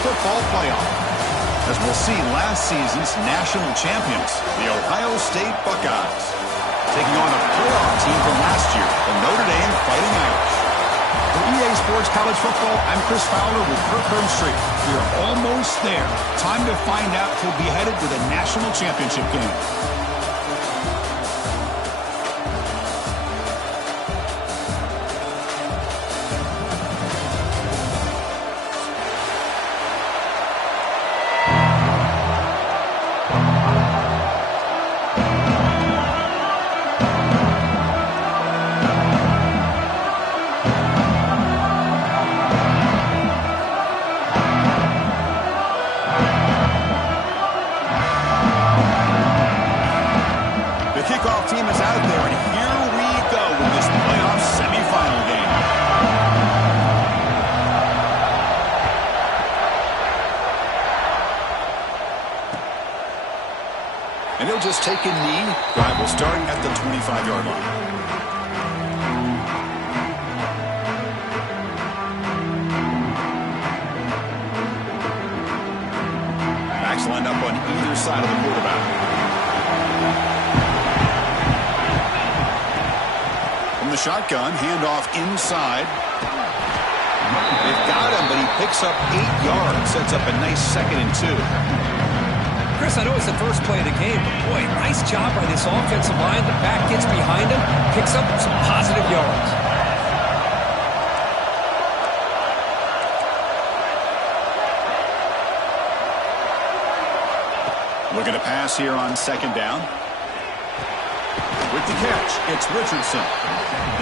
football playoff. As we'll see, last season's national champions, the Ohio State Buckeyes, taking on a playoff team from last year, the Notre Dame Fighting Irish. For EA Sports College Football, I'm Chris Fowler with Kirk Hermstreet. We are almost there. Time to find out who'll be headed to the national championship game. Team is out there, and here we go with this playoff semifinal game. And he'll just take a knee. Drive will start at the 25-yard line. Backs lined up on either side of the quarterback. The shotgun, handoff inside. They've got him, but he picks up 8 yards, sets up a nice 2nd and 2. Chris, I know it's the first play of the game, but boy, nice job by this offensive line. The back gets behind him, picks up some positive yards. Looking to pass here on 2nd down. With the catch, it's Richardson.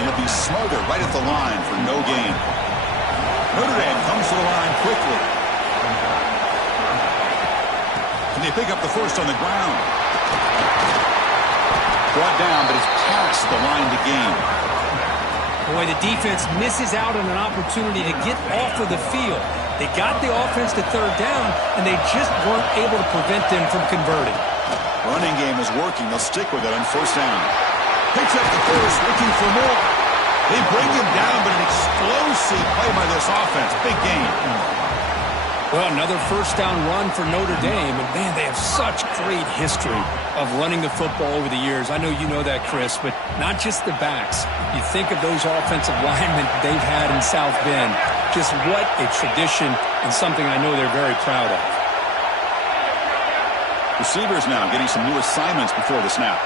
He'll be smothered right at the line for no gain. Notre Dame comes to the line quickly. Can they pick up the first on the ground? Brought down, but it's past the line to gain. Boy, the defense misses out on an opportunity to get off of the field. They got the offense to 3rd down, and they just weren't able to prevent them from converting. Running game is working. They'll stick with it on 1st down. Picks up the first, looking for more. They bring him down, but an explosive play by this offense. Big gain. Well, another 1st down run for Notre Dame. And, man, they have such great history of running the football over the years. I know you know that, Chris, but not just the backs. You think of those offensive linemen they've had in South Bend. Just what a tradition and something I know they're very proud of. Receivers now getting some new assignments before the snap.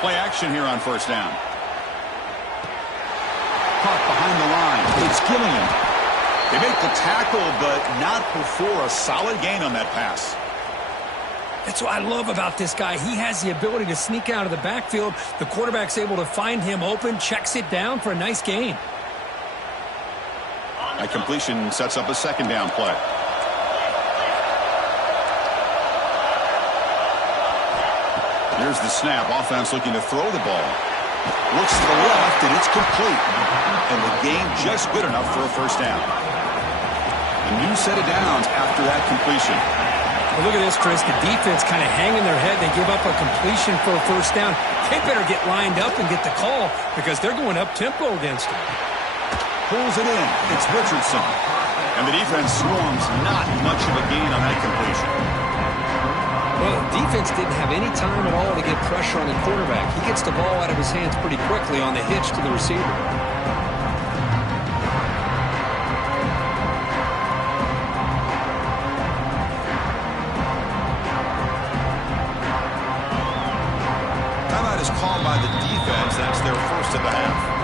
Play action here on 1st down. Caught behind the line. It's Gilliam. They make the tackle, but not before a solid gain on that pass. That's what I love about this guy. He has the ability to sneak out of the backfield. The quarterback's able to find him open, checks it down for a nice gain. That completion sets up a 2nd down play. Here's the snap. Offense looking to throw the ball. Looks to the left, and it's complete. And the gain just good enough for a 1st down. A new set of downs after that completion. Well, look at this, Chris. The defense kind of hanging their head. They give up a completion for a 1st down. They better get lined up and get the call because they're going up-tempo against them. Pulls it in. It's Richardson. And the defense swarms. Not much of a gain on that completion. Well, the defense didn't have any time at all to get pressure on the quarterback. He gets the ball out of his hands pretty quickly on the hitch to the receiver. Timeout is called by the defense. That's their first of the half.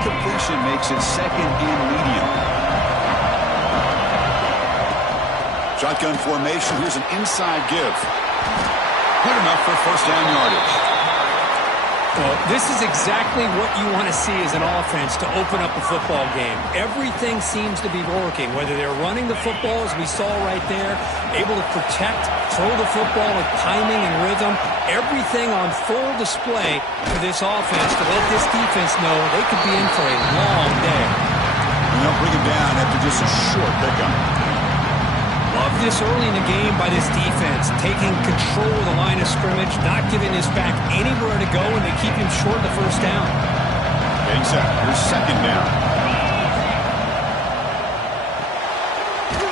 Completion makes it 2nd and medium. Shotgun formation. Here's an inside give. Good enough for 1st down yardage. Well, this is exactly what you want to see as an offense to open up a football game. Everything seems to be working, whether they're running the football, as we saw right there, able to protect, throw the football with timing and rhythm. Everything on full display for this offense to let this defense know they could be in for a long day. And they'll bring him down after just a short pickup. Love this early in the game by this defense, taking control of the line of scrimmage, not giving his back anywhere to go, and they keep him short of the first down. Getting set. Here's second down.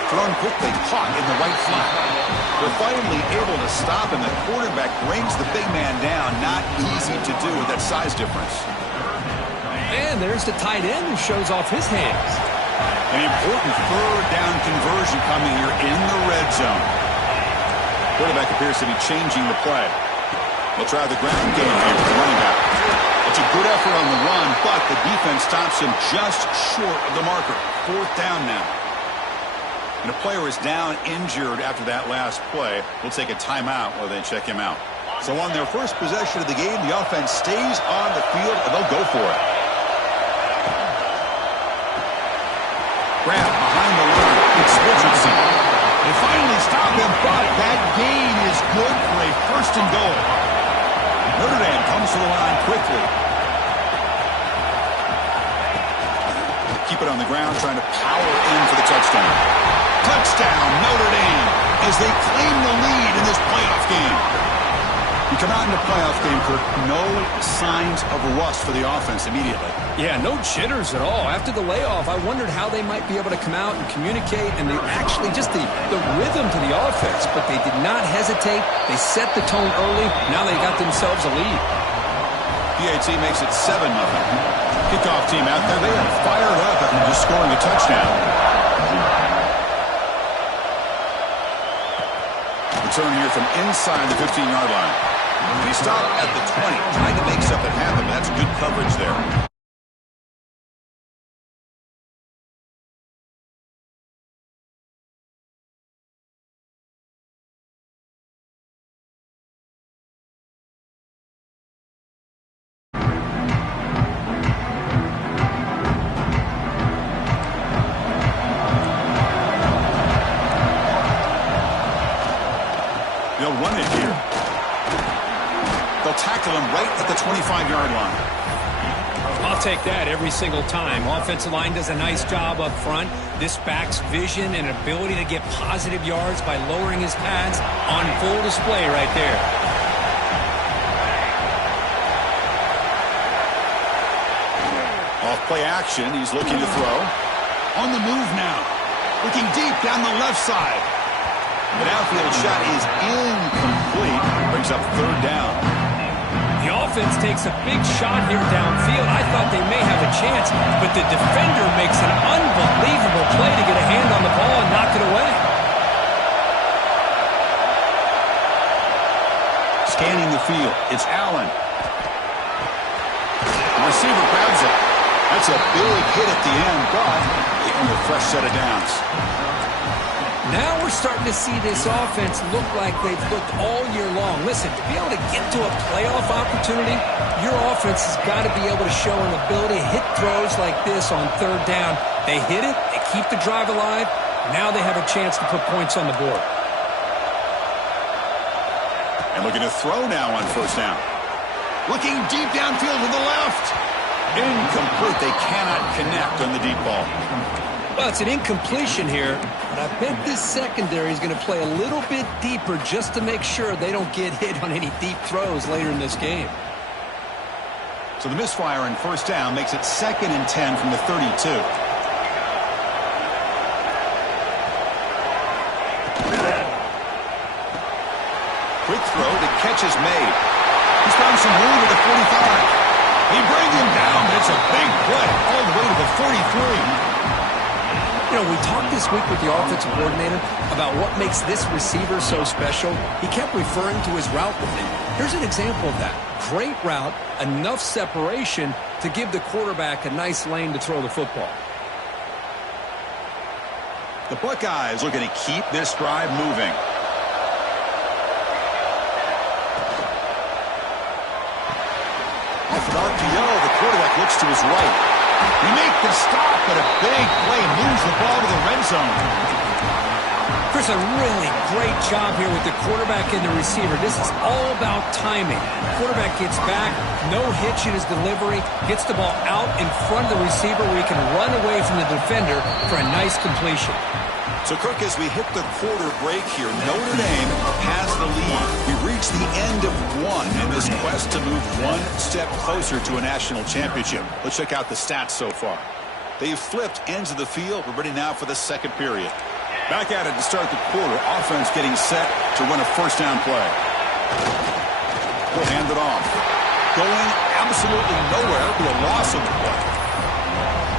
Thrown quickly, caught in the right flat. They're finally able to stop, and the quarterback brings the big man down. Not easy to do with that size difference. And there's the tight end who shows off his hands. An important third down conversion coming here in the red zone. Quarterback appears to be changing the play. They'll try the ground game here with the running back. It's a good effort on the run, but the defense stops him just short of the marker. Fourth down now. And a player is down injured after that last play. We'll take a timeout while they check him out. So on their first possession of the game, the offense stays on the field, and they'll go for it. Grab behind the line. It's Richardson. They finally stop him, but that gain is good for a first and goal. Notre Dame comes to the line quickly. Keep it on the ground, trying to power in for the touchdown. Touchdown, Notre Dame, as they claim the lead in this playoff game. You come out in the playoff game, Kirk, no signs of rust for the offense immediately. Yeah, no jitters at all. After the layoff, I wondered how they might be able to come out and communicate, and they actually just the rhythm to the offense, but they did not hesitate. They set the tone early. Now they got themselves a lead. PAT makes it 7-0. Kickoff team out there. They are fired up after just scoring a touchdown. Return here from inside the 15-yard line. And he stopped at the 20, trying to make something happen. That's good coverage there. They'll run it here. They'll tackle him right at the 25-yard line. I'll take that every single time. Offensive line does a nice job up front. This back's vision and ability to get positive yards by lowering his pads on full display right there. Off play action. He's looking to throw. On the move now. Looking deep down the left side. The downfield shot is incomplete. Brings up third down. The offense takes a big shot here downfield. I thought they may have a chance, but the defender makes an unbelievable play to get a hand on the ball and knock it away. Scanning the field. It's Allen. The receiver grabs it. That's a big hit at the end, but they earn a fresh set of downs. Now we're starting to see this offense look like they've looked all year long. Listen, to be able to get to a playoff opportunity, your offense has got to be able to show an ability to hit throws like this on third down. They hit it, they keep the drive alive, now they have a chance to put points on the board. And looking to throw now on first down. Looking deep downfield to the left. Incomplete. They cannot connect on the deep ball. Well, it's an incompletion here, but I bet this secondary is going to play a little bit deeper just to make sure they don't get hit on any deep throws later in this game. So the misfire on first down makes it 2nd and 10 from the 32. Quick throw, the catch is made. He's found some room at the 45. He brings him down, but it's a big play all the way to the 43. You know, we talked this week with the offensive coordinator about what makes this receiver so special. He kept referring to his route with him. Here's an example of that. Great route, enough separation to give the quarterback a nice lane to throw the football. The Buckeyes looking to keep this drive moving. Off an RPO, the quarterback looks to his right. He makes the stop, but a big play moves the ball to the red zone. Chris, a really great job here with the quarterback and the receiver. This is all about timing. Quarterback gets back, no hitch in his delivery, gets the ball out in front of the receiver where he can run away from the defender for a nice completion. So, Kirk, as we hit the quarter break here, Notre Dame has the lead. We've reached the end of one in this quest to move one step closer to a national championship. Let's check out the stats so far. They've flipped ends of the field. We're ready now for the second period. Back at it to start the quarter. Offense getting set to run a first down play. We'll hand it off. Going absolutely nowhere to a loss of the play.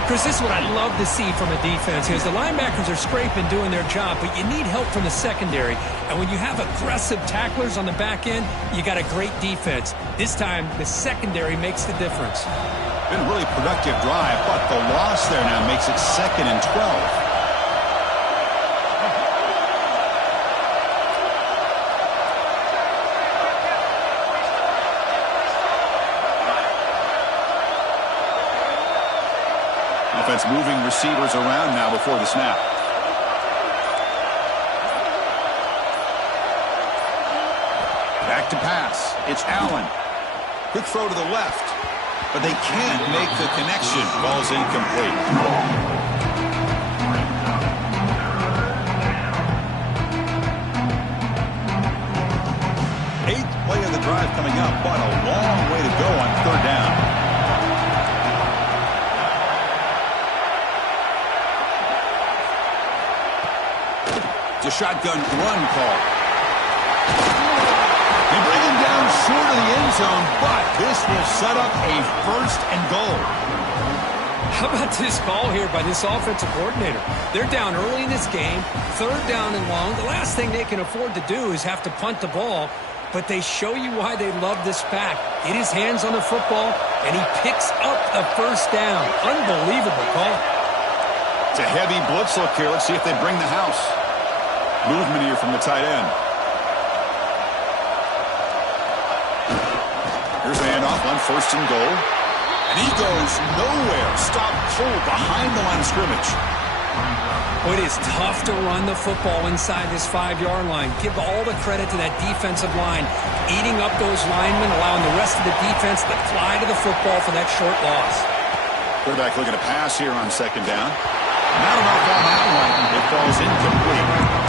Chris, this is what I love to see from a defense. As the linebackers are scraping, doing their job, but you need help from the secondary. And when you have aggressive tacklers on the back end, you got a great defense. This time, the secondary makes the difference. Been a really productive drive, but the loss there now makes it 2nd and 12. Offense moving receivers around now before the snap. Back to pass. It's Allen. Quick throw to the left. But they can't make the connection. Ball's incomplete. 8th play of the drive coming up, but a long way to go on 3rd down. It's a shotgun run call. They bring him down short of the end zone, but this will set up a 1st and goal. How about this call here by this offensive coordinator? They're down early in this game, 3rd down and long. The last thing they can afford to do is have to punt the ball, but they show you why they love this back. Get his hands on the football, and he picks up the 1st down. Unbelievable call. It's a heavy blitz look here. Let's see if they bring the house. Movement here from the tight end. Here's the handoff on 1st and goal. And he goes nowhere. Stopped cold behind the line of scrimmage. Well, it is tough to run the football inside this 5-yard line. Give all the credit to that defensive line. Eating up those linemen, allowing the rest of the defense to fly to the football for that short loss. Quarterback looking to pass here on 2nd down. Not enough on that one. It falls incomplete.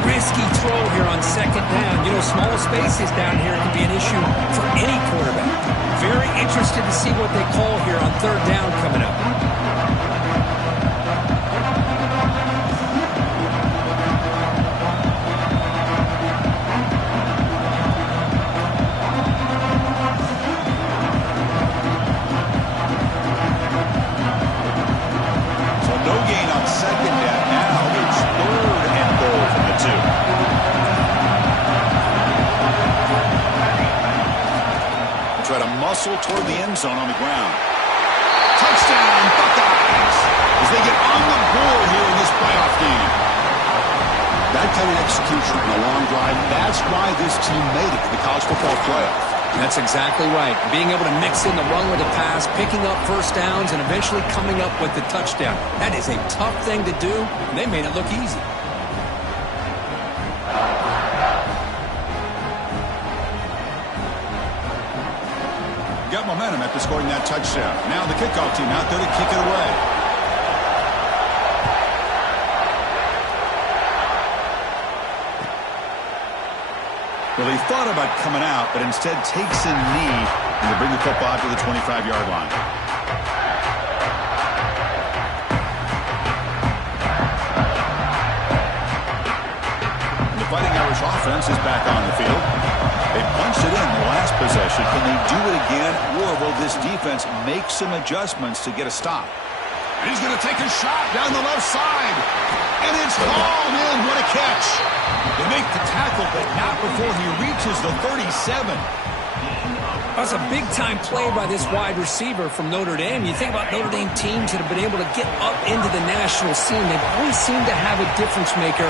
Risky throw here on 2nd down. You know, small spaces down here can be an issue for any quarterback. Very interested to see what they call here on 3rd down coming up. So no gain on 2nd down. Now it's 3rd and goal from the 2. Try to muscle toward the end zone on the ground. Touchdown, Buckeyes! As they get on the board here in this playoff game. That kind of execution on a long drive, that's why this team made it to the college football playoff. That's exactly right. Being able to mix in the run with the pass, picking up 1st downs, and eventually coming up with the touchdown. That is a tough thing to do, and they made it look easy. Got momentum after scoring that touchdown. Now the kickoff team out there to kick it away. Well, he thought about coming out, but instead takes a knee and they bring the football out to the 25-yard line. And the Fighting Irish offense is back on the field. They punched it in the last possession. Can they do it again, or will this defense make some adjustments to get a stop? And he's going to take a shot down the left side. And it's hauled in. What a catch. They make the tackle, but not before he reaches the 37. That's a big-time play by this wide receiver from Notre Dame. You think about Notre Dame teams that have been able to get up into the national scene. They've always seemed to have a difference maker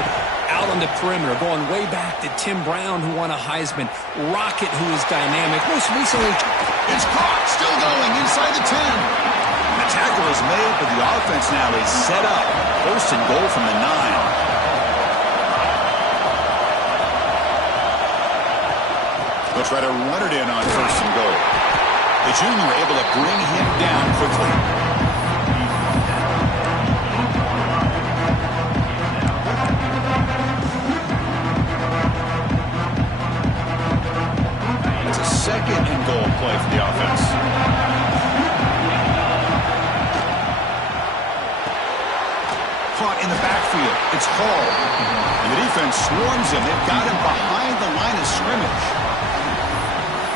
out on the perimeter, going way back to Tim Brown, who won a Heisman, Rocket, who is dynamic. Most recently, it's caught, still going inside the 10. The tackle is made, but the offense now is set up. 1st and goal from the 9. They'll try to run it in on first and goal. The junior able to bring him down quickly. It's a second and goal play for the offense. Caught in the backfield. It's Hall. And the defense swarms him. They've got him behind the line of scrimmage.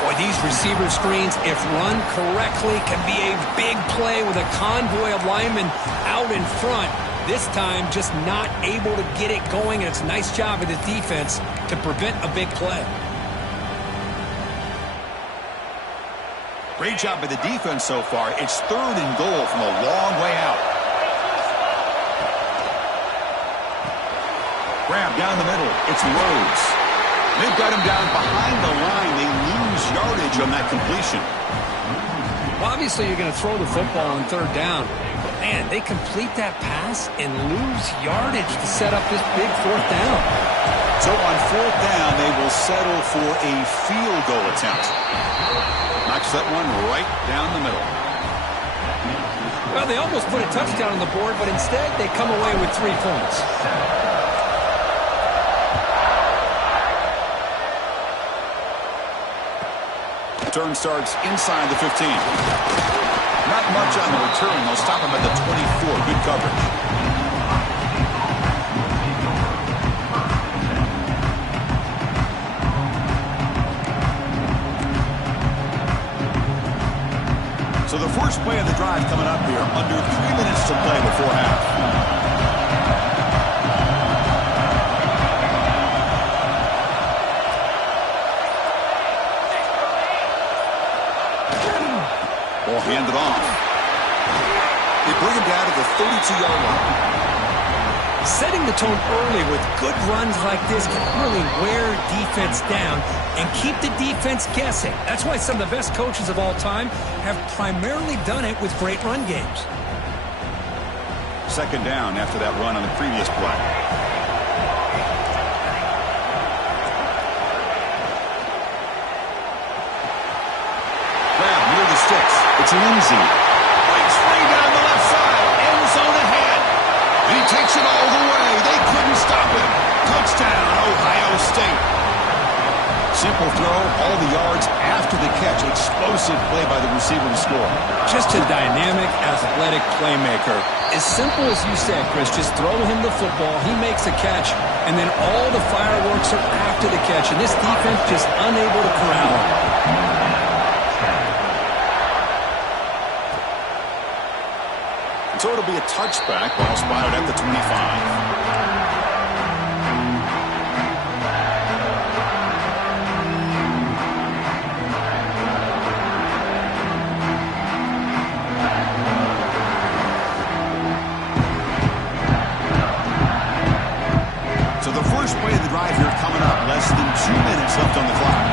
Boy, these receiver screens, if run correctly, can be a big play with a convoy of linemen out in front. This time, just not able to get it going. And it's a nice job of the defense to prevent a big play. Great job by the defense so far. It's third and goal from a long way out. Grab down the middle. It's Rhodes. They've got him down behind the line. They lose yardage on that completion. Well, obviously, you're going to throw the football on third down. But, man, they complete that pass and lose yardage to set up this big fourth down. So on fourth down, they will settle for a field goal attempt. Knocks that one right down the middle. Well, they almost put a touchdown on the board, but instead they come away with 3 points. Return starts inside the 15. Not much on the return. They'll stop him at the 24. Good coverage. So the first play of the drive coming up here. Under 3 minutes to play before half. Ball handed off. They bring him down to the 32-yard line. Setting the tone early with good runs like this can really wear defense down and keep the defense guessing. That's why some of the best coaches of all time have primarily done it with great run games. Second down after that run on the previous play. Grab near the sticks. It's Lindsey. Breaks free down the left side. End zone ahead. And he takes it all the way. They couldn't stop him. Touchdown, Ohio State. Simple throw, all the yards after the catch. Explosive play by the receiver to score. Just a dynamic, athletic playmaker. As simple as you said, Chris, just throw him the football, he makes a catch, and then all the fireworks are after the catch. And this defense just unable to corral him. So it'll be a touchback. Ball spotted at the 25. So the first play of the drive here coming up. Less than 2 minutes left on the clock.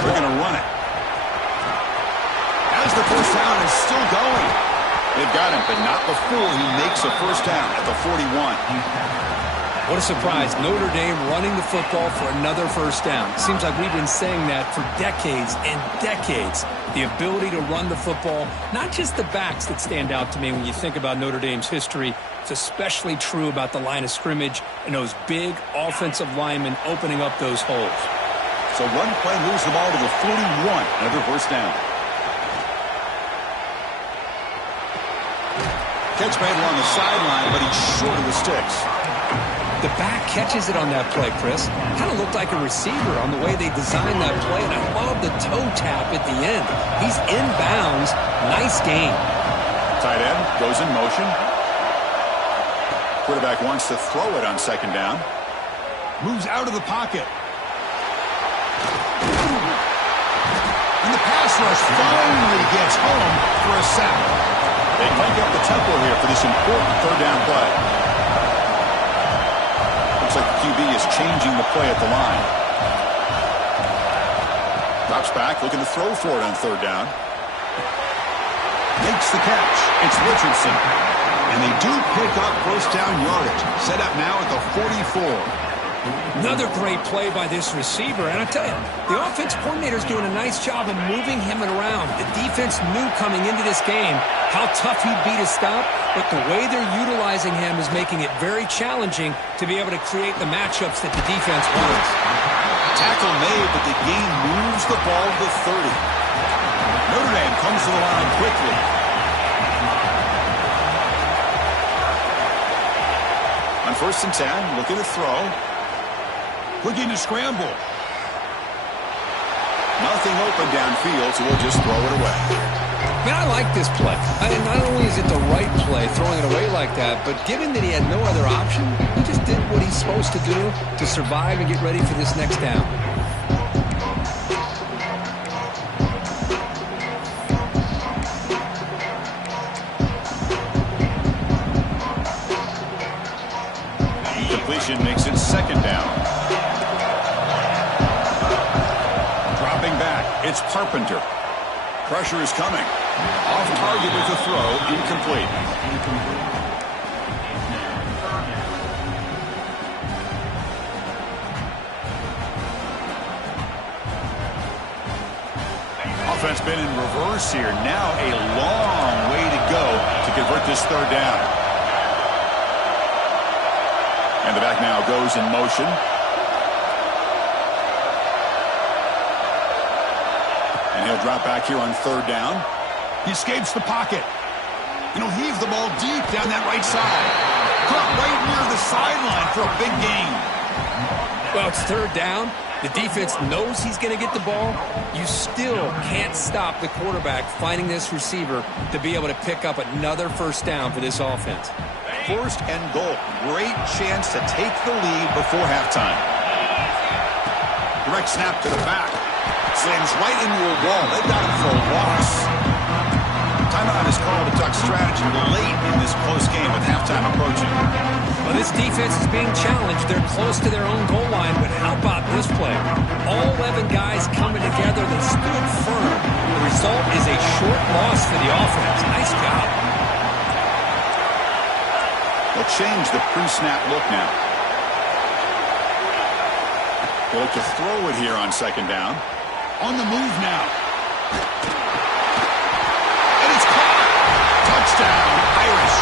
They're going to run it. The first down is still going. They've got him, but not before he makes a first down at the 41. What a surprise. Notre Dame running the football for another first down. Seems like we've been saying that for decades and decades. The ability to run the football, not just the backs that stand out to me when you think about Notre Dame's history. It's especially true about the line of scrimmage and those big offensive linemen opening up those holes. So one play moves the ball to the 41. Another first down. Catch made along the sideline, but he's short of the sticks. The back catches it on that play, Chris. Kind of looked like a receiver on the way they designed that play, and I love the toe tap at the end. He's inbounds. Nice game. Tight end goes in motion. Quarterback wants to throw it on second down. Moves out of the pocket. And the pass rush finally gets home for a sack. They crank up the tempo here for this important third down play. Looks like the QB is changing the play at the line. Drops back, looking to throw for it on third down. Makes the catch. It's Richardson. And they do pick up first down yardage. Set up now at the 44. Another great play by this receiver. And I tell you, the offense coordinator's doing a nice job of moving him around. The defense knew coming into this game how tough he'd be to stop, but the way they're utilizing him is making it very challenging to be able to create the matchups that the defense wants. Tackle made, but the game moves the ball to the 30. Notre Dame comes to the line quickly. On 1st and 10, looking to throw. Looking to scramble. Nothing open downfield, so we'll just throw it away. Man, I like this play. Not only is it the right play, throwing it away like that, but given that he had no other option, he just did what he's supposed to do to survive and get ready for this next down. Completion makes it 2nd down. Dropping back, it's Carpenter. Pressure is coming. Off target with the throw, incomplete. Offense been in reverse here. Now a long way to go to convert this 3rd down. And the back now goes in motion. And he'll drop back here on 3rd down. He escapes the pocket. And he'll heave the ball deep down that right side. Caught right near the sideline for a big gain. Well, it's 3rd down. The defense knows he's going to get the ball. You still can't stop the quarterback finding this receiver to be able to pick up another 1st down for this offense. 1st and goal. Great chance to take the lead before halftime. Direct snap to the back. Slams right into a wall. They got him for a loss. Timeout is called to duck strategy late in this close game with halftime approaching. Well, this defense is being challenged. They're close to their own goal line, but how about this play? All 11 guys coming together. They stood firm. The result is a short loss for the offense. Nice job. They'll change the pre-snap look now. They'll look to throw it here on 2nd down. On the move now. And it's caught. Touchdown, Irish.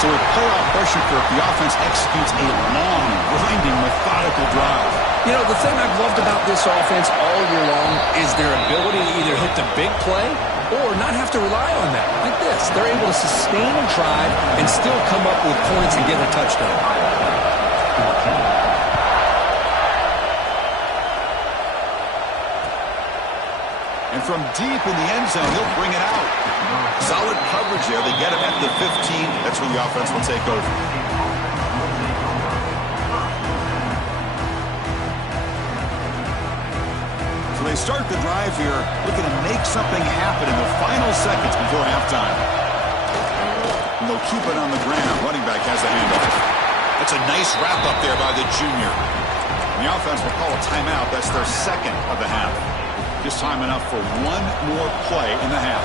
So with pull-out pressure for the offense executes a long, grinding, methodical drive. You know, the thing I've loved about this offense all year long is their ability to either hit the big play or not have to rely on that. Like this. They're able to sustain a drive and still come up with points and get a touchdown. And from deep in the end zone, he'll bring it out. Solid coverage there. They get him at the 15. That's where the offense will take over. So they start the drive here, looking to make something happen in the final seconds before halftime. And they'll keep it on the ground. Running back has the handoff. That's a nice wrap up there by the junior. And the offense will call a timeout. That's their 2nd of the half. Just time enough for one more play in the half.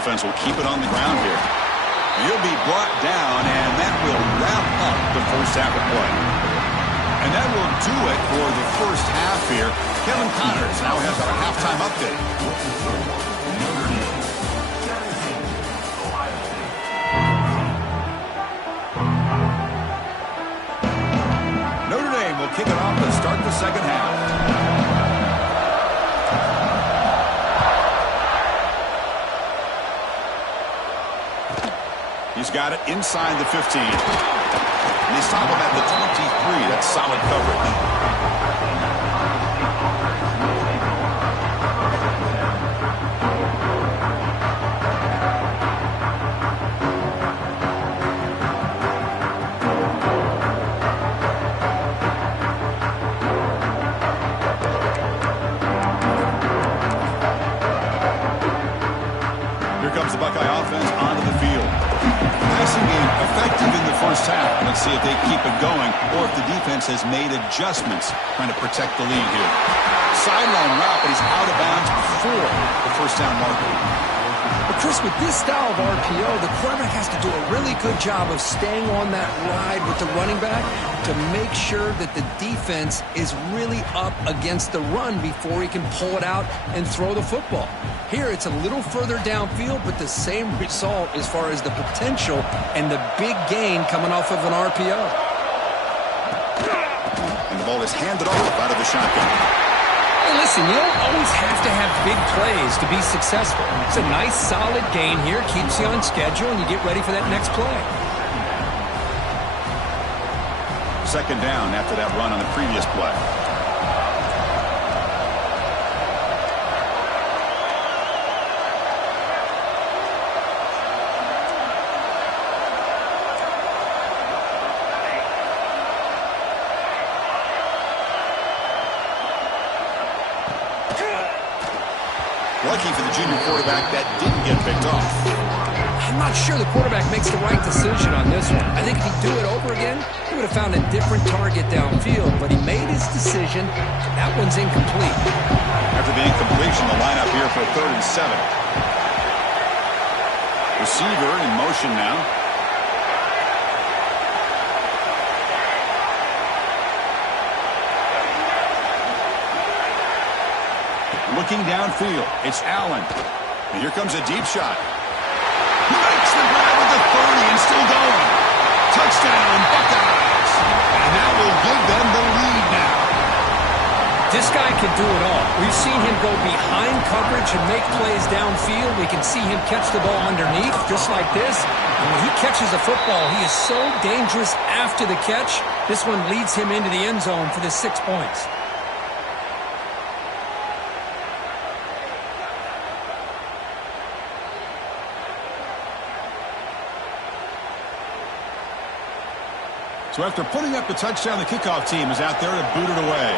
Offense will keep it on the ground here. He'll be brought down, and that will wrap up the 1st half of play. And that will do it for the 1st half here. Kevin Connors now has our halftime update. Notre Dame will kick it off to start the 2nd half. He's got it inside the 15. And they stop him at the 23. That's solid coverage. Here comes the Buckeye offense onto the field. Passing game effective in the 1st half. Let's see if they keep it going or if the defense has made adjustments trying to protect the lead here. Sideline route, but he's out of bounds for the first down marker. But Chris, with this style of RPO, the quarterback has to do a really good job of staying on that ride with the running back to make sure that the defense is really up against the run before he can pull it out and throw the football. Here, it's a little further downfield, but the same result as far as the potential and the big gain coming off of an RPO. And the ball is handed off out of the shotgun. Hey, listen, you don't always have to have big plays to be successful. It's a nice, solid gain here. Keeps you on schedule, and you get ready for that next play. Second down after that run on the previous play. Lucky for the junior quarterback, that didn't get picked off. I'm not sure the quarterback makes the right decision on this one. I think if he'd do it over again, he would have found a different target downfield, but he made his decision. That one's incomplete. After the incompletion, the lineup here for 3rd and 7. Receiver in motion now. Looking downfield, it's Allen. And here comes a deep shot. He makes the grab at the 30 and still going. Touchdown, Buckeyes. And that will give them the lead now. This guy can do it all. We've seen him go behind coverage and make plays downfield. We can see him catch the ball underneath, just like this. And when he catches the football, he is so dangerous after the catch. This one leads him into the end zone for the 6 points. So after putting up the touchdown, the kickoff team is out there to boot it away.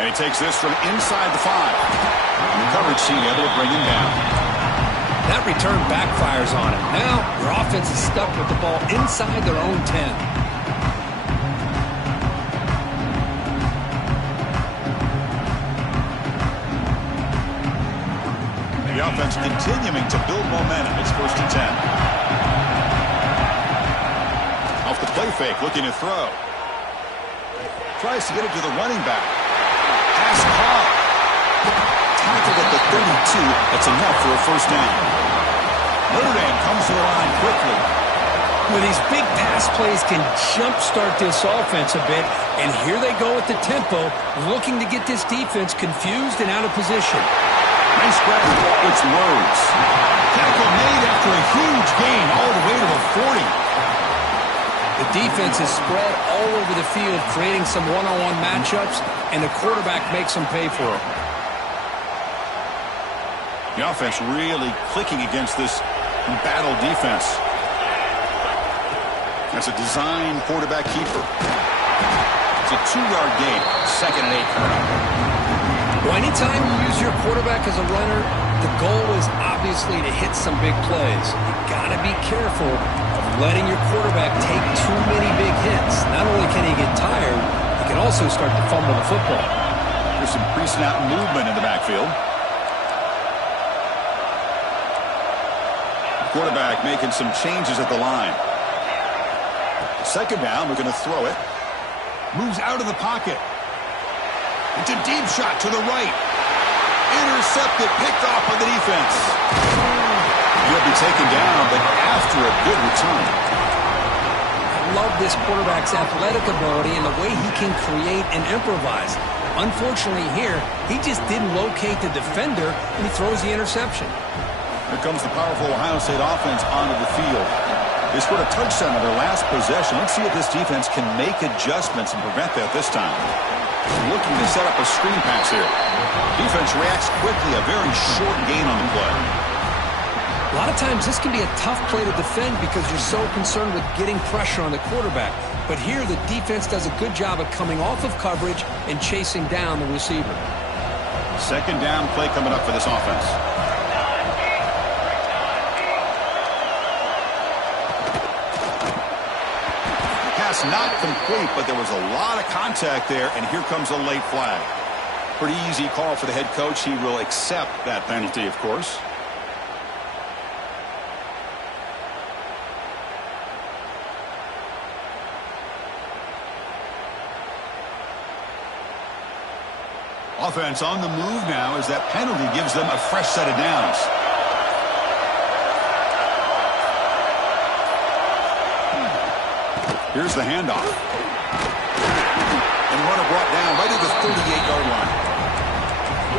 And he takes this from inside the 5. And the coverage team able to bring him down. That return backfires on him. Now your offense is stuck with the ball inside their own 10. The offense continuing to build momentum. It's 1st and 10. Off the play fake, looking to throw. Tries to get it to the running back. Pass caught. Tackled at the 32. That's enough for a 1st down. Notre Dame comes to the line quickly. Well, these big pass plays can jumpstart this offense a bit, and here they go at the tempo, looking to get this defense confused and out of position. Nice grab. It's Rhodes. Tackle made after a huge gain all the way to the 40. The defense is spread all over the field, creating some one-on-one matchups, and the quarterback makes them pay for it. The offense really clicking against this embattled defense. That's a design quarterback keeper. It's a 2-yard gain. 2nd and 8 coming up. Well, anytime you use your quarterback as a runner, the goal is obviously to hit some big plays. You got to be careful of letting your quarterback take too many big hits. Not only can he get tired, he can also start to fumble the football. There's some pre-snap movement in the backfield. The quarterback making some changes at the line. 2nd down, we're going to throw it. Moves out of the pocket. It's a deep shot to the right. Intercepted, picked off by the defense. He'll be taken down, but after a good return. I love this quarterback's athletic ability and the way he can create and improvise. Unfortunately here, he just didn't locate the defender, and he throws the interception. Here comes the powerful Ohio State offense onto the field. They scored a touchdown on their last possession. Let's see if this defense can make adjustments and prevent that this time. Looking to set up a screen pass here. Defense reacts quickly, a very short gain on the play. A lot of times this can be a tough play to defend because you're so concerned with getting pressure on the quarterback. But here the defense does a good job of coming off of coverage and chasing down the receiver. 2nd down play coming up for this offense. pass not complete, but there was a lot of contact there, and here comes a late flag. Pretty easy call for the head coach. He will accept that penalty, of course. Offense on the move now as that penalty gives them a fresh set of downs. Here's the handoff. And runner brought down right at the 38-yard line.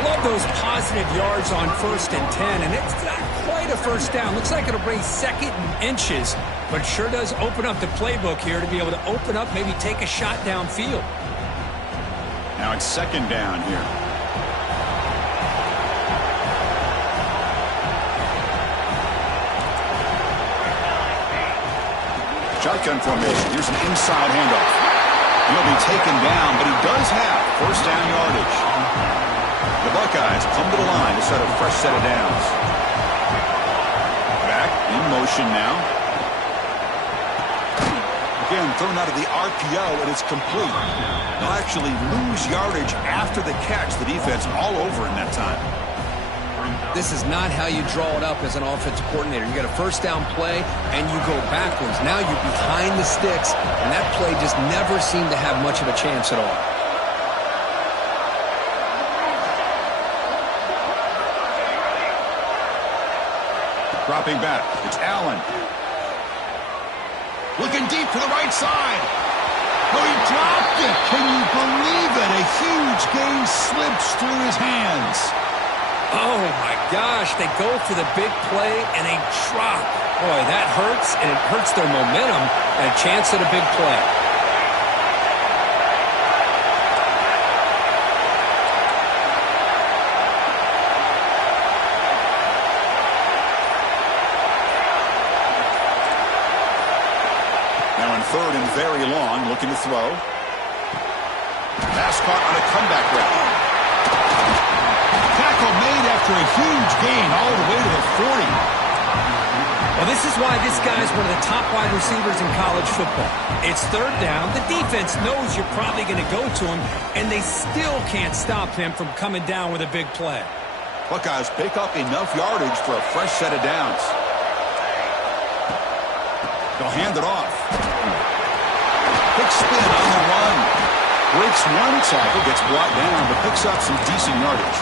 Love those positive yards on 1st and 10, and it's not quite a first down. Looks like it'll bring 2nd and inches, but sure does open up the playbook here to be able to open up, maybe take a shot downfield. Now it's 2nd down here. Shotgun formation. Here's an inside handoff. He'll be taken down, but he does have 1st down yardage. The Buckeyes come to the line to set a fresh set of downs. Back in motion now. Again, thrown out of the RPO, and it's complete. They'll actually lose yardage after the catch. The defense all over in that time. This is not how you draw it up as an offensive coordinator. You got a 1st down play, and you go backwards. Now you're behind the sticks, and that play just never seemed to have much of a chance at all. Dropping back. It's Allen. Looking deep to the right side. Oh, he dropped it. Can you believe it? A huge gain slips through his hands. Oh, my gosh. They go for the big play, and they drop. Boy, that hurts, and it hurts their momentum and a chance at a big play. Now in 3rd and very long, looking to throw. Pass caught on a comeback route. Tackle made after a huge gain all the way to the 40. Well, this is why this guy's one of the top wide receivers in college football. It's 3rd down. The defense knows you're probably going to go to him, and they still can't stop him from coming down with a big play. Buckeyes pick up enough yardage for a fresh set of downs. They'll hand it off. Big spin on the run. Breaks one tackle, gets brought down, but picks up some decent yardage.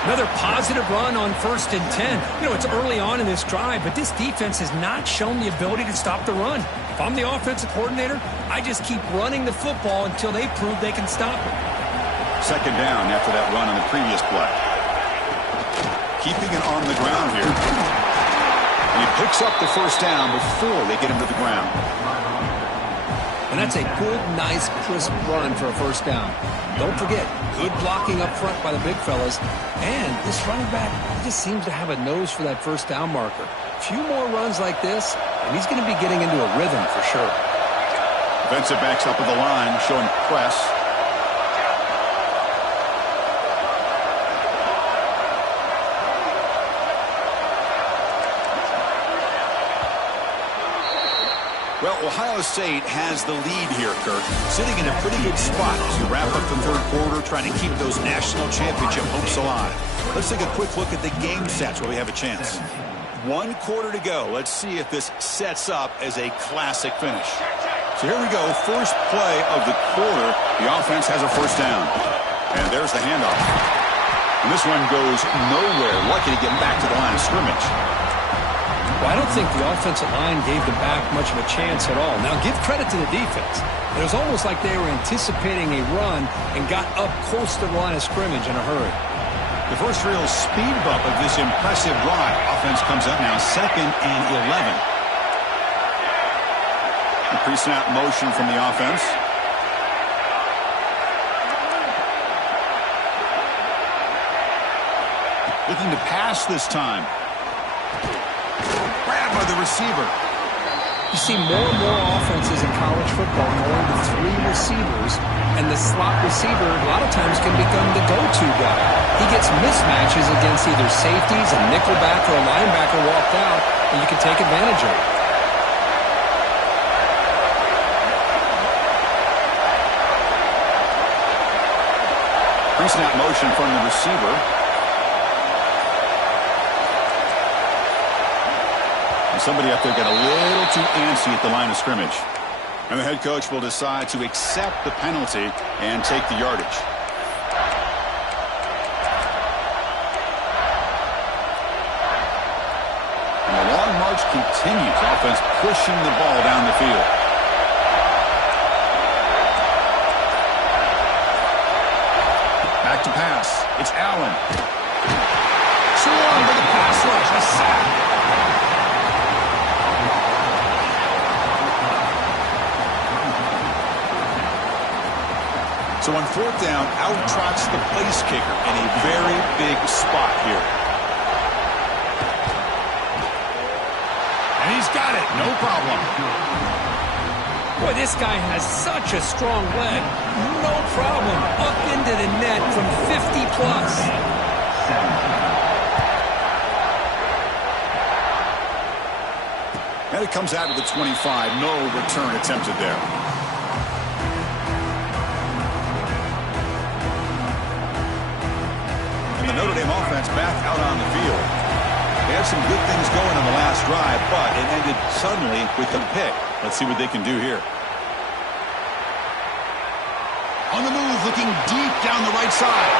Another positive run on 1st and 10. You know, it's early on in this drive, but this defense has not shown the ability to stop the run. If I'm the offensive coordinator, I just keep running the football until they prove they can stop it. 2nd down after that run on the previous play. Keeping it on the ground here. And he picks up the 1st down before they get him to the ground. And that's a good, nice, crisp run for a 1st down. Don't forget, good blocking up front by the big fellas. And this running back, he just seems to have a nose for that 1st down marker. A few more runs like this, and he's going to be getting into a rhythm for sure. Defensive backs up at the line, showing press. Well, Ohio State has the lead here, Kurt. Sitting in a pretty good spot as you wrap up the 3rd quarter, trying to keep those national championship hopes alive. Let's take a quick look at the game stats while we have a chance. 1 quarter to go. Let's see if this sets up as a classic finish. So here we go. First play of the quarter. The offense has a 1st down. And there's the handoff. And this one goes nowhere. Lucky to get back to the line of scrimmage. Well, I don't think the offensive line gave them back much of a chance at all. Now, give credit to the defense. It was almost like they were anticipating a run and got up close to the line of scrimmage in a hurry. The first real speed bump of this impressive drive. Offense comes up now 2nd and 11. The pre-snap motion from the offense. Looking to pass this time. Grabbed by the receiver. You see more and more offenses in college football going to 3 receivers, and the slot receiver a lot of times can become the go-to guy. He gets mismatches against either safeties, a nickelback, or a linebacker walked out, and you can take advantage of it. Pre-snap motion from the receiver. And somebody up there got a little too antsy at the line of scrimmage. And the head coach will decide to accept the penalty and take the yardage. And the long march continues. Offense pushing the ball down the field. Back to pass. It's Allen. Swarmed with the pass rush. A sack. So on fourth down, out trots the place kicker in a very big spot here. And he's got it. No problem. Boy, this guy has such a strong leg. No problem. Up into the net from 50 plus. And it comes out of the 25. No return attempted there. And the Notre Dame offense back out on the field. They had some good things going on the last drive, but it ended suddenly with a pick. Let's see what they can do here. On the move, looking deep down the right side.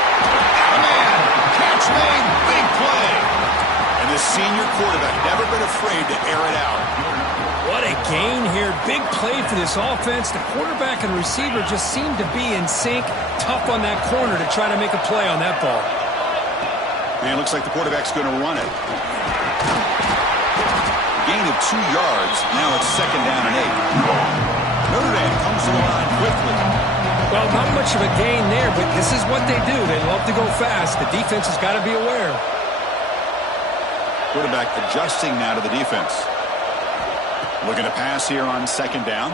Man, catch made, big play. And the senior quarterback never been afraid to air it out. What a gain here. Big play for this offense. The quarterback and receiver just seem to be in sync. Tough on that corner to try to make a play on that ball. And it looks like the quarterback's going to run it. Gain of 2 yards. Now it's 2nd down and 8. Notre Dame comes to the line quickly. Well, not much of a gain there, but this is what they do. They love to go fast. The defense has got to be aware. Quarterback adjusting now to the defense. Looking to pass here on 2nd down.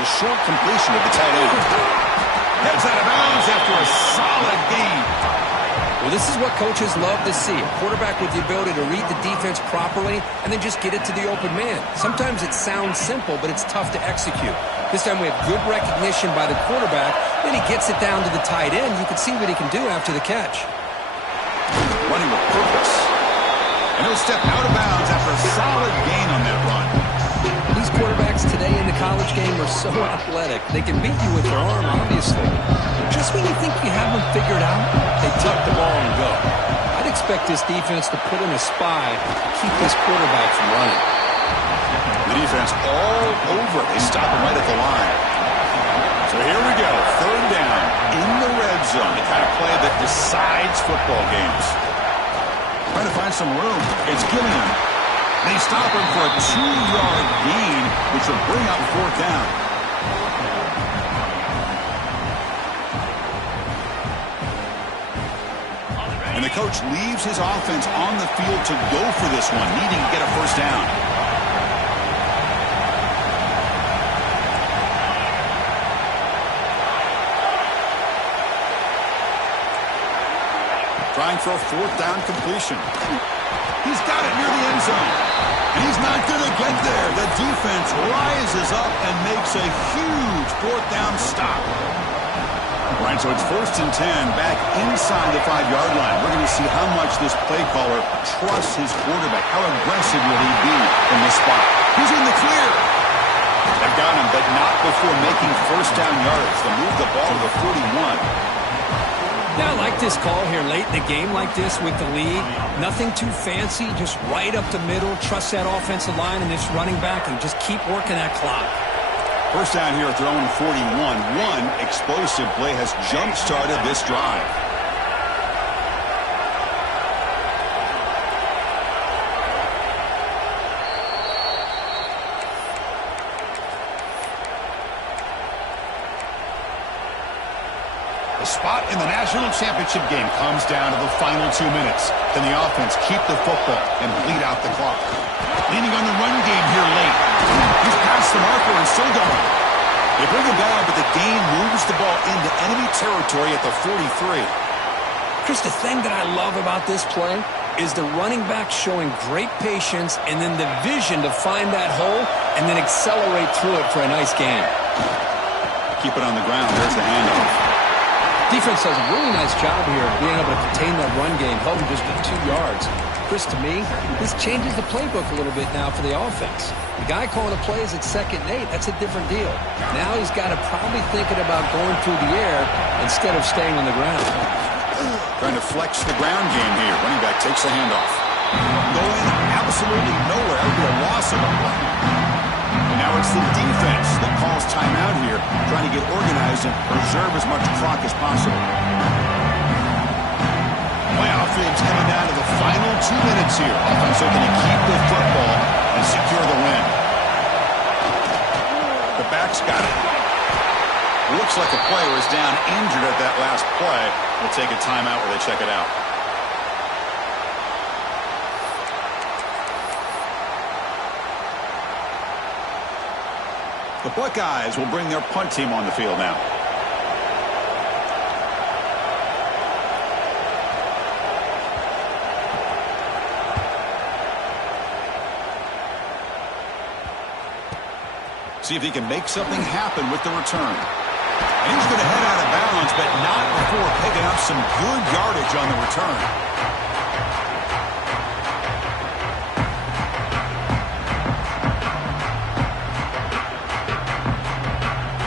The short completion of the tight end. Heads out of bounds after a solid gain. Well, this is what coaches love to see. A quarterback with the ability to read the defense properly and then just get it to the open man. Sometimes it sounds simple, but it's tough to execute. This time we have good recognition by the quarterback. Then he gets it down to the tight end. You can see what he can do after the catch. Running with purpose. And he'll step out of bounds after a solid gain on that run. These quarterbacks today in the college game are so athletic. They can beat you with their arm, obviously. Just when you think you have them figured out, they tuck the ball and go. I'd expect this defense to put in a spy to keep this quarterback from running. The defense all over. They stop him right at the line. So here we go. 3rd down in the red zone. The kind of play that decides football games. Trying to find some room. It's Gilliam. They stop him for a 2-yard gain, which will bring up 4th down. And the coach leaves his offense on the field to go for this one, needing to get a 1st down. Trying for a 4th down completion. He's got it near the end zone. And he's not going to get there. The defense rises up and makes a huge 4th down stop. Right, so it's 1st and 10 back inside the 5-yard line. We're going to see how much this play caller trusts his quarterback. How aggressive will he be in this spot? He's in the clear. They've got him, but not before making 1st down yards. They move the ball to the 41. Yeah, I like this call here late in the game like this with the lead. Nothing too fancy, just right up the middle. Trust that offensive line and this running back and just keep working that clock. 1st down here throwing 41. One explosive play has jump-started this drive. The spot in the national championship game comes down to the final 2 minutes. Can the offense keep the football and bleed out the clock? Leaning on the run game here late. He's past the marker and still going. They bring him down, but the gain moves the ball into enemy territory at the 43. Chris, the thing that I love about this play is the running back showing great patience and then the vision to find that hole and then accelerate through it for a nice gain. Keep it on the ground. There's the handoff. Defense does a really nice job here of being able to contain that run game, held him just to 2 yards. Chris, to me, this changes the playbook a little bit now for the offense. The guy calling the plays at 2nd and 8, that's a different deal. Now he's got to probably thinking about going through the air instead of staying on the ground. Trying to flex the ground game here. Running back takes the handoff. Going absolutely nowhere. That would be a loss of a play. And now it's the defense that calls timeout here, trying to get organized and preserve as much clock as possible. Playoff game's coming down to the final 2 minutes here. Offense looking to keep the football and secure the win. The back's got it. Looks like a player is down injured at that last play. We'll take a timeout where they check it out. The Buckeyes will bring their punt team on the field now. See if he can make something happen with the return. And he's going to head out of bounds, but not before picking up some good yardage on the return.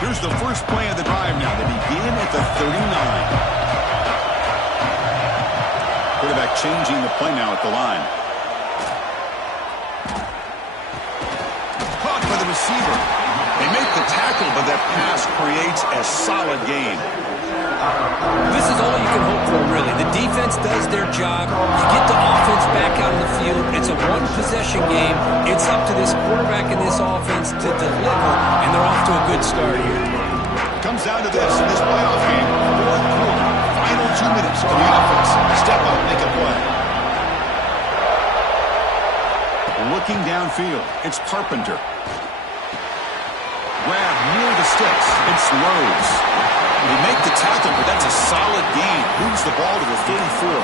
Here's the first play of the drive now. They begin at the 39. Quarterback changing the play now at the line. Caught by the receiver. They make the tackle, but that pass creates a solid gain. This is all you can hope for, really. The defense does their job. You get the offense back out on the field. It's a one-possession game. It's up to this quarterback and this offense to deliver, and they're off to a good start here. Comes down to this in this playoff game. 4th quarter. Final 2 minutes for the offense. Step up, make a play. Looking downfield, it's Carpenter. Grab near the sticks. It's Rhodes. They make the tackle, but that's a solid gain. Moves the ball to the 34.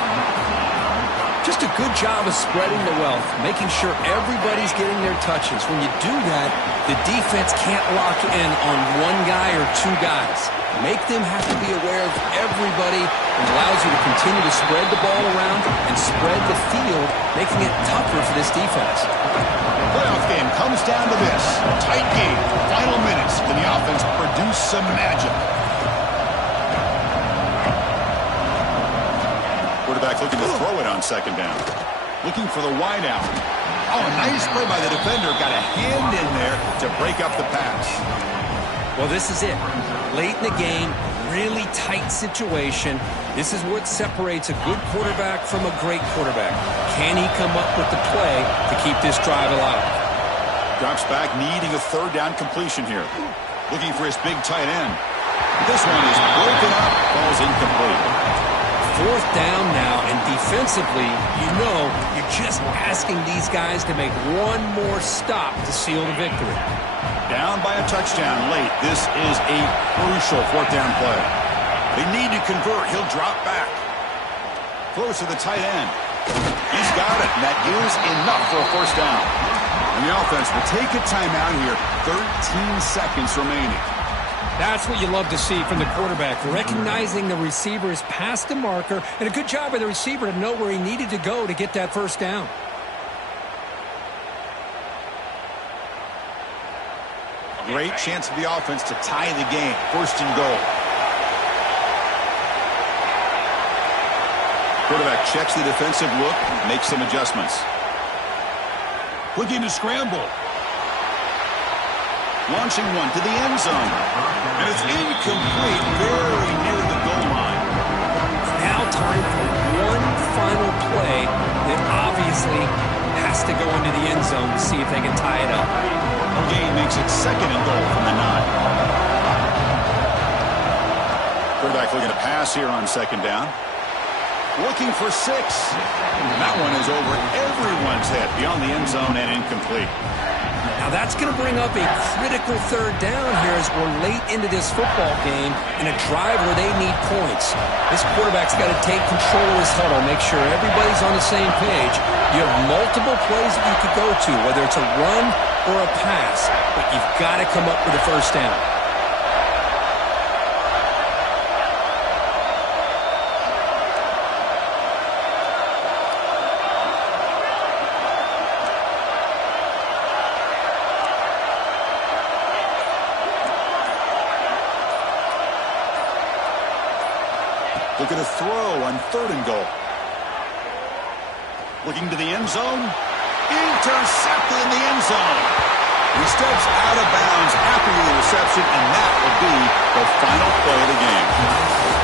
Just a good job of spreading the wealth, making sure everybody's getting their touches. When you do that, the defense can't lock in on one guy or 2 guys. Make them have to be aware of everybody. It allows you to continue to spread the ball around and spread the field, making it tougher for this defense. Playoff game comes down to this. Tight game. Final minutes. Can the offense produce some magic? Quarterback looking to throw it on 2nd down. Looking for the wide out. Oh, a nice play by the defender. Got a hand in there to break up the pass. Well, this is it. Late in the game, really tight situation. This is what separates a good quarterback from a great quarterback. Can he come up with the play to keep this drive alive? Drops back, needing a 3rd down completion here. Looking for his big tight end. This one is broken up. Ball's incomplete. 4th down now, and defensively, you're just asking these guys to make one more stop to seal the victory. Down by a touchdown late. This is a crucial 4th down play. They need to convert. He'll drop back. Throws to the tight end. He's got it, and that is enough for a 1st down. And the offense will take a timeout here. 13 seconds remaining. That's what you love to see from the quarterback, recognizing the receiver is past the marker, and a good job by the receiver to know where he needed to go to get that 1st down. Great chance for the offense to tie the game. 1st and goal. Quarterback checks the defensive look, makes some adjustments. Looking to scramble. Launching one to the end zone. And it's incomplete, very near the goal line. Now time for one final play that obviously has to go into the end zone to see if they can tie it up. Gain makes it 2nd and goal from the 9. Quarterback looking to pass here on 2nd down. Looking for 6. And that one is over everyone's head beyond the end zone and incomplete. Now that's going to bring up a critical 3rd down here as we're late into this football game in a drive where they need points. This quarterback's got to take control of his huddle, make sure everybody's on the same page. You have multiple plays that you could go to, whether it's a run or a pass, but you've got to come up with a 1st down. Looking to throw on 3rd and goal. Looking to the end zone. Intercepted in the end zone. He steps out of bounds after the reception, and that will be the final play of the game.